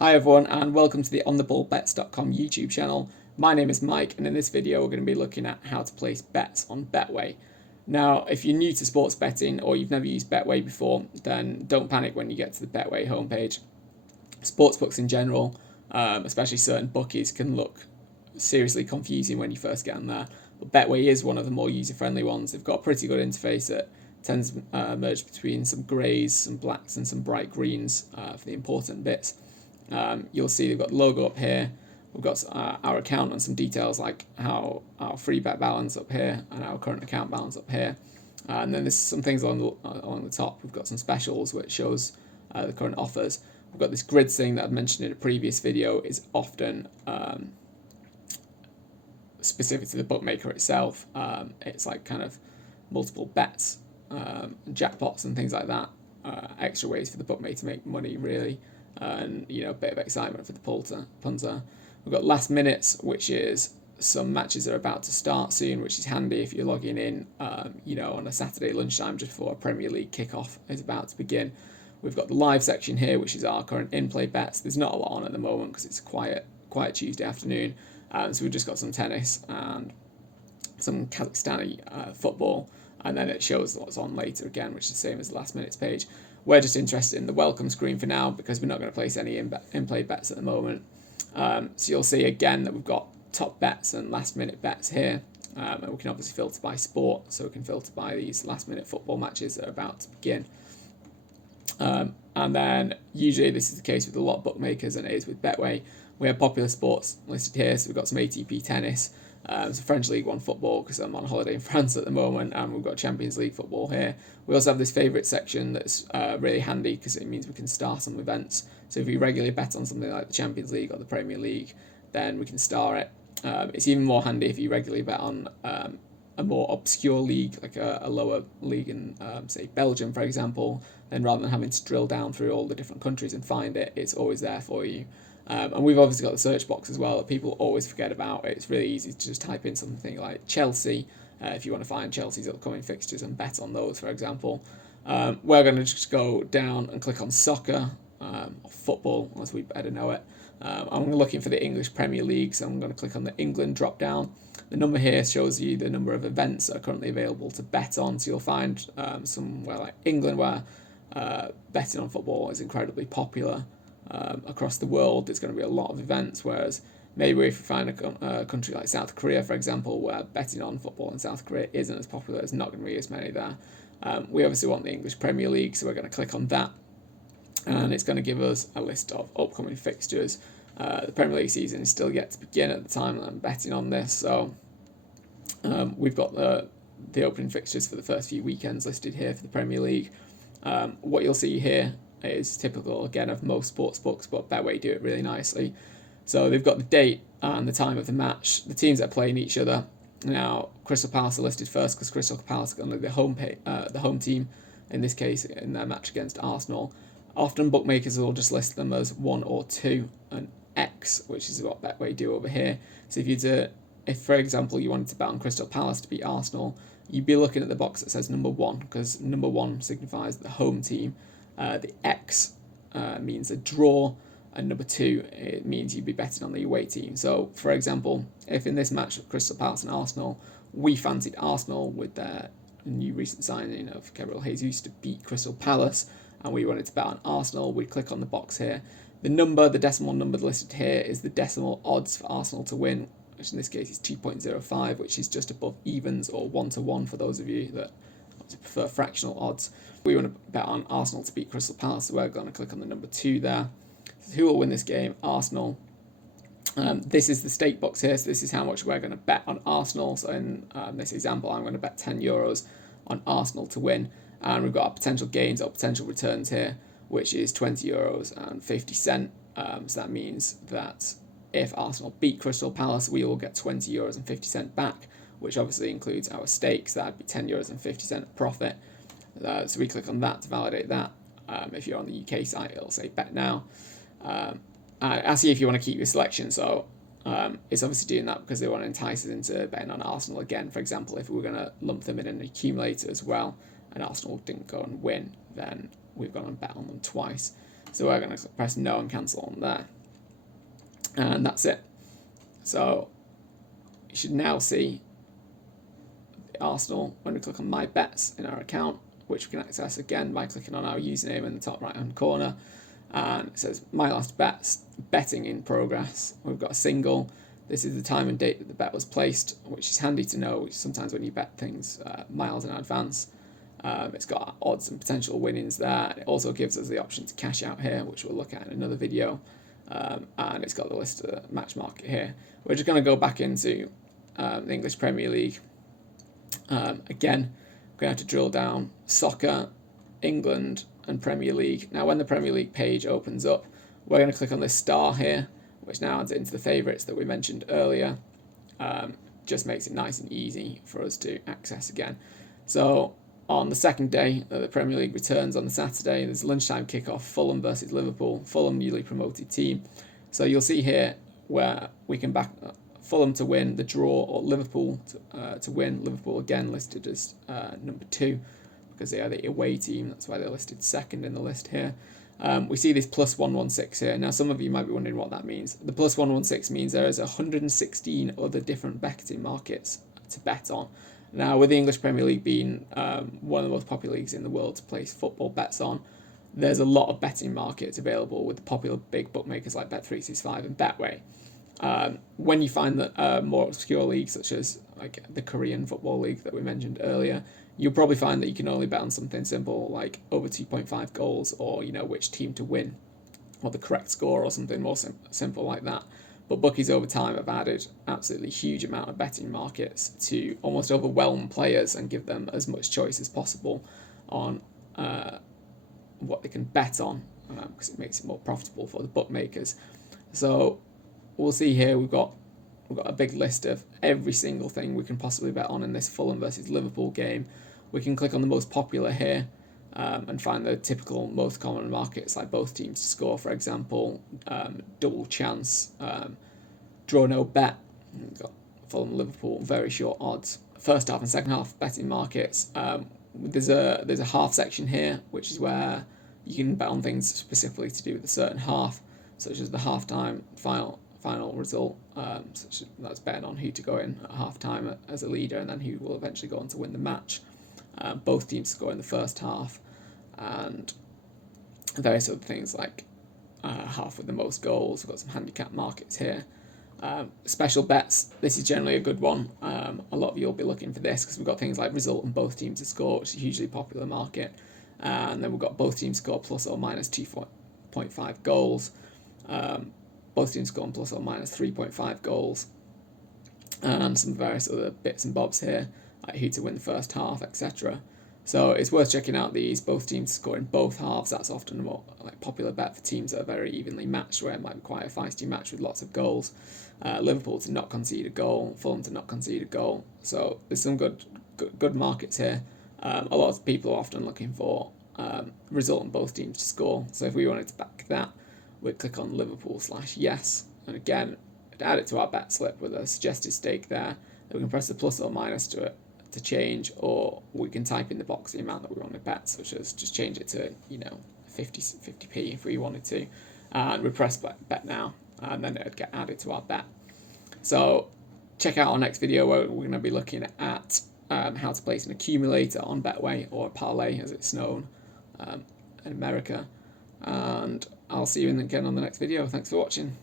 Hi everyone and welcome to the OnTheBallBets.com YouTube channel. My name is Mike and in this video we're going to be looking at how to place bets on Betway. Now if you're new to sports betting or you've never used Betway before, then don't panic when you get to the Betway homepage. Sportsbooks in general, especially certain bookies, can look seriously confusing when you first get on there. But Betway is one of the more user-friendly ones. They've got a pretty good interface that tends to merge between some greys, some blacks and some bright greens for the important bits. You'll see they've got the logo up here. We've got our account and some details like how our free bet balance up here and our current account balance up here. And then there's some things along the top. We've got some specials which shows the current offers. We've got this grid thing that I've mentioned in a previous video is often specific to the bookmaker itself. It's like kind of multiple bets, jackpots and things like that. Extra ways for the bookmaker to make money really. And a bit of excitement for the punter. We've got last minutes, which is some matches are about to start soon, which is handy if you're logging in, on a Saturday lunchtime just before a Premier League kickoff is about to begin. We've got the live section here, which is our current in-play bets. There's not a lot on at the moment because it's a quiet Tuesday afternoon, so we've just got some tennis and some Kazakhstani football, and then it shows what's on later again, which is the same as the last minutes page. We're just interested in the welcome screen for now because we're not going to place any in-play bets at the moment. So you'll see again that we've got top bets and last minute bets here. And we can obviously filter by sport, so we can filter by these last minute football matches that are about to begin. And then usually this is the case with a lot of bookmakers and it is with Betway. We have popular sports listed here, so we've got some ATP tennis, some French League One football because I'm on holiday in France at the moment, and we've got Champions League football here. We also have this favourite section that's really handy because it means we can star some events. So if we regularly bet on something like the Champions League or the Premier League, then we can star it. It's even more handy if you regularly bet on a more obscure league, like a lower league in, say, Belgium, for example. Then rather than having to drill down through all the different countries and find it, it's always there for you. And we've obviously got the search box as well that people always forget about. It's really easy to just type in something like Chelsea if you want to find Chelsea's upcoming fixtures and bet on those, for example. We're going to just go down and click on soccer or football, as we better know it. I'm looking for the English Premier League, so I'm going to click on the England drop down. The number here shows you the number of events that are currently available to bet on. So you'll find somewhere like England where betting on football is incredibly popular. Across the world, there's going to be a lot of events, whereas maybe if you find a country like South Korea, for example, where betting on football in South Korea isn't as popular, there's not going to be as many there. We obviously want the English Premier League, so we're going to click on that, and it's going to give us a list of upcoming fixtures. The Premier League season is still yet to begin at the time that I'm betting on this, so we've got the opening fixtures for the first few weekends listed here for the Premier League. What you'll see here is typical again of most sports books, but Betway do it really nicely. So they've got the date and the time of the match, the teams that are playing each other. Now Crystal Palace are listed first because Crystal Palace are going to be the home team in this case in their match against Arsenal. Often bookmakers will just list them as 1 or 2 and X, which is what Betway do over here. So if for example you wanted to bet on Crystal Palace to beat Arsenal, you'd be looking at the box that says number 1 because number 1 signifies the home team. The X means a draw, and number 2 it means you'd be betting on the away team. So, for example, if in this match of Crystal Palace and Arsenal, we fancied Arsenal with their new recent signing of Gabriel Jesus to beat Crystal Palace, and we wanted to bet on Arsenal, we'd click on the box here. The decimal number listed here is the decimal odds for Arsenal to win, which in this case is 2.05, which is just above evens or 1-to-1 for those of you that prefer fractional odds. We want to bet on Arsenal to beat Crystal Palace, so we're going to click on the number 2 there. So who will win this game? Arsenal. This is the stake box here, so this is how much we're going to bet on Arsenal. So in this example, I'm going to bet €10 on Arsenal to win, and we've got our potential gains or potential returns here, which is €20.50. So that means that if Arsenal beat Crystal Palace, we will get €20.50 back, which obviously includes our stakes. So that'd be €10.50 profit. So we click on that to validate that. If you're on the UK site, it'll say bet now. I see if you want to keep your selection. So it's obviously doing that because they want to entice us into betting on Arsenal again. For example, if we were going to lump them in an accumulator as well, and Arsenal didn't go and win, then we've gone and bet on them twice. So we're going to press no and cancel on there. And that's it. So you should now see the Arsenal when we click on My Bets in our account, which we can access again by clicking on our username in the top right hand corner. And it says My Last Bets, betting in progress. We've got a single. This is the time and date that the bet was placed, which is handy to know sometimes when you bet things miles in advance. It's got odds and potential winnings there. It also gives us the option to cash out here, which we'll look at in another video. And it's got the list of the match market here. We're just going to go back into the English Premier League. Again, we're going to have to drill down soccer, England, and Premier League. Now, when the Premier League page opens up, we're going to click on this star here, which now adds it into the favourites that we mentioned earlier. Just makes it nice and easy for us to access again. So on the second day that the Premier League returns on the Saturday, there's lunchtime kickoff, Fulham versus Liverpool, Fulham newly promoted team. So you'll see here where we can back Fulham to win, the draw, or Liverpool to win. Liverpool again listed as number 2 because they are the away team. That's why they're listed second in the list here. We see this plus 116 here. Now, some of you might be wondering what that means. The plus 116 means there is 116 other different betting markets to bet on. Now, with the English Premier League being one of the most popular leagues in the world to place football bets on, there's a lot of betting markets available with the popular big bookmakers like Bet365 and Betway. When you find that more obscure leagues such as like the Korean Football League that we mentioned earlier, you'll probably find that you can only bet on something simple like over 2.5 goals, or which team to win, or the correct score, or something more simple like that. But bookies over time have added absolutely huge amount of betting markets to almost overwhelm players and give them as much choice as possible on what they can bet on, because it makes it more profitable for the bookmakers. So we'll see here we've got a big list of every single thing we can possibly bet on in this Fulham versus Liverpool game. We can click on the most popular here and find the typical most common markets, like both teams to score, for example, double chance, draw no bet. We've got Fulham, Liverpool, very short odds. First half and second half betting markets. There's a half section here, which is where you can bet on things specifically to do with a certain half, such as the halftime final result. Such that's betting on who to go in at halftime as a leader, and then who will eventually go on to win the match. Both teams score in the first half, and various other things like half with the most goals. We've got some handicap markets here. Special bets, this is generally a good one. A lot of you will be looking for this because we've got things like result and both teams to score, which is a hugely popular market. And then we've got both teams score plus or minus 2.5 goals. Both teams score plus or minus 3.5 goals. And some various other bits and bobs here, like who to win the first half, etc. So it's worth checking out these. Both teams score in both halves. That's often a more popular bet for teams that are very evenly matched, where it might be quite a feisty match with lots of goals. Liverpool to not concede a goal, Fulham to not concede a goal. So there's some good markets here. A lot of people are often looking for result in both teams to score. So if we wanted to back that, we'd click on Liverpool/yes, and again add it to our bet slip with a suggested stake there. We can press the plus or minus to it to change, or we can type in the box the amount that we want to bet, such as just change it to 50p if we wanted to, and we press bet now, and then it would get added to our bet. So check out our next video where we're going to be looking at how to place an accumulator on Betway, or a parlay as it's known in America, and I'll see you again on the next video. Thanks for watching.